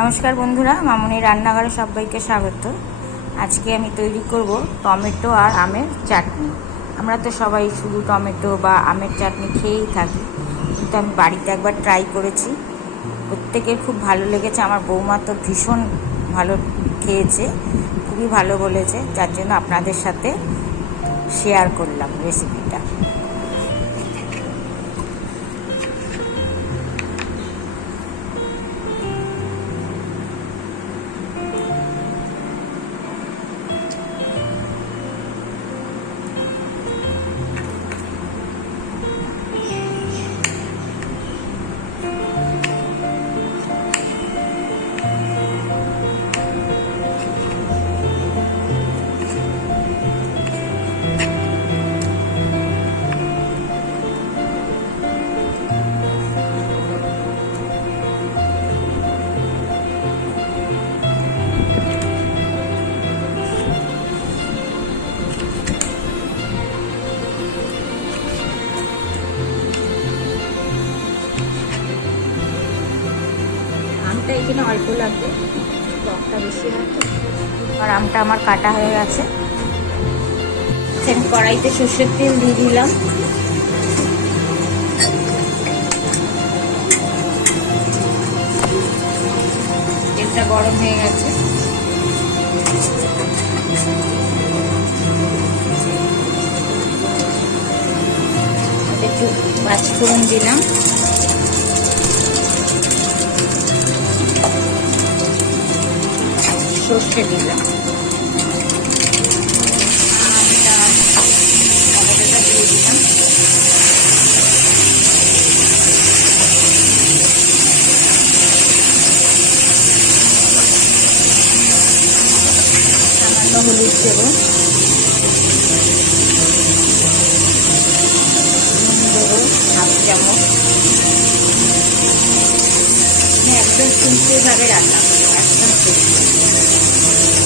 নমস্কার বন্ধুরা, মামনি রান্নাঘরে সবাইকে স্বাগত। আজকে আমি তৈরি করব টমেটো আর আমের চাটনি। আমরা তো সবাই শুধু টমেটো বা আমের চাটনি খেয়েই থাকি, কিন্তু আমি বাড়িতে একবার ট্রাই করেছি, প্রত্যেকের খুব ভালো লেগেছে। আমার বৌমা তো ভীষণ ভালো খেয়েছে, খুবই ভালো বলেছে, যার জন্য আপনাদের সাথে শেয়ার করলাম রেসিপিটা। আমটা এখানে অল্প লাগবে, টকটা বেশি হয় তো। আর আমটা আমার কাটা হয়ে গেছে। কড়াইতে সর্ষের তেল দিয়ে দিলাম। তেলটা গরম হয়ে গেছে। একটু পাঁচফোড়ন দিলাম, সর্ষে দিলাম, টমেটোটা দিয়ে দিলাম। সামান্য হলুদ দেবো, দেবো হাফ চামচ। একদম সিম্পলভাবে রান্না করবো, একদম সিম্পল,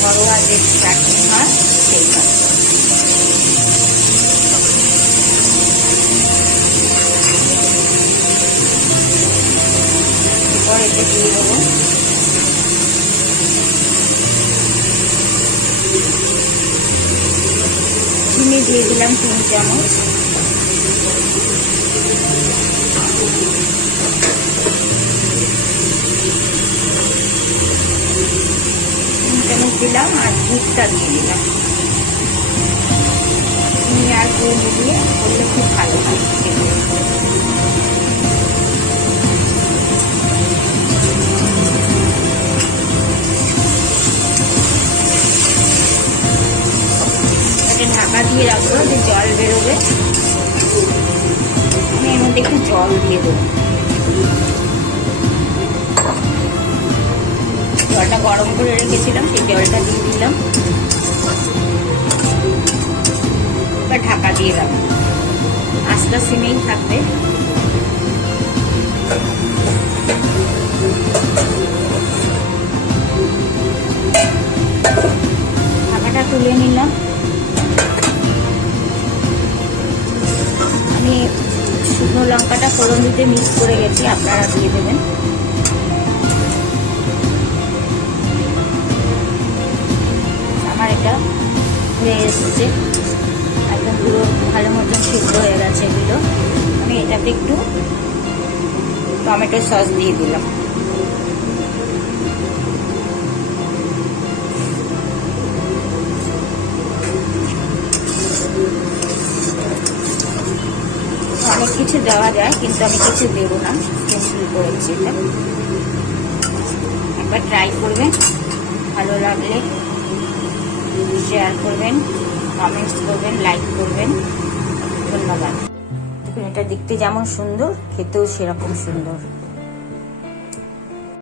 ঘরোয়া যে চাটনি হয় সেইভাবে। এরপর এতে দিয়ে দেবো চিনি, দিয়ে দিলাম 3 চামচ। দিলাম আর দুধটা দিয়ে দিলাম। চিনি আর গুড় মিলিয়ে করলে খুব ভালো হয়। এটা ঢাকা দিয়ে রাখবো, যে জল বেরোবে। আমি এর মধ্যে একটু জল দিয়ে দেবো। জলটা গরম করে রেখেছিলাম, সেই জলটা দিয়ে দিলাম। এবার ঢাকা দিয়ে রাখবো, আঁচটা সিমেই থাকবে। ঢাকাটা তুলে নিলাম। আমি শুকনো লঙ্কাটা ফোড়ন দিতে মিক্স করে গেছি, আপনারা দিয়ে দেবেন। আমার এটা হয়ে এসছে, একদম পুরো ভালো মতন সিদ্ধ হয়ে গেছে এগুলো। আমি এটাতে একটু টমেটো সস দিয়ে দিলাম। অনেক কিছু দেওয়া যায়, কিন্তু আমি কিছু দেবো না, সিম্পল করেছি এটা। একবার ট্রাই করবেন, ভালো লাগলে শেয়ার করবেন, কমেন্টস করবেন, লাইক করবেন। ধন্যবাদ। এটা দেখতে যেমন সুন্দর, খেতেও সেরকম সুন্দর।